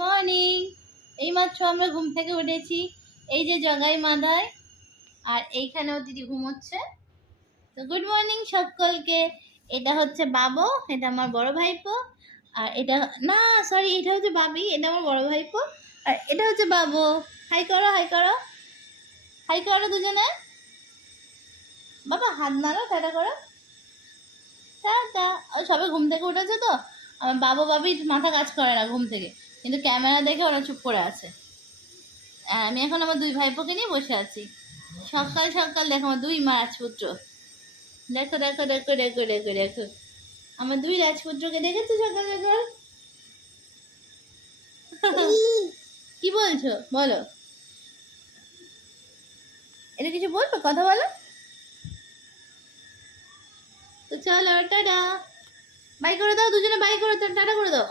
Morning. এইমাত্র আমরা ঘুম থেকে উঠেছি। এই যে জগাই মাথায়, আর এইখানেও দিদি ঘুমোচ্ছে। তো গুড মর্নিং সকলকে। এটা হচ্ছে বাবু, এটা আমার বড় ভাইপো। আর এটা না, সরি, এটা হচ্ছে বাবি, এটা আমার বড় ভাইপো। আর এটা হচ্ছে বাবু। হাই করো, হাই করো, হাই করো দুজনে। বাবা হাত নাড়ো, টাটা করো, টাটা। সবাই ঘুম থেকে উঠেছে তো, আমার বাবু বাবি মাথা কাজ করে না ঘুম থেকে, কিন্তু ক্যামেরা দেখে ওরা চুপ করে আছে। আর আমি এখন আমার দুই ভাইপোকে নিয়ে বসে আছি। সকাল সকাল দেখো আমার দুই মা রাজপুত্র। দেখো দেখো দেখো দেখো দেখো দেখো, আমার দুই রাজপুত্রকে দেখেছো সকাল সকাল? কি বলছো বলো, এটা কিছু বলবো, কথা বলো। তো চলো টাটা, বাই করে দাও দুজনে, বাই করে দাও, টাটা করে দাও।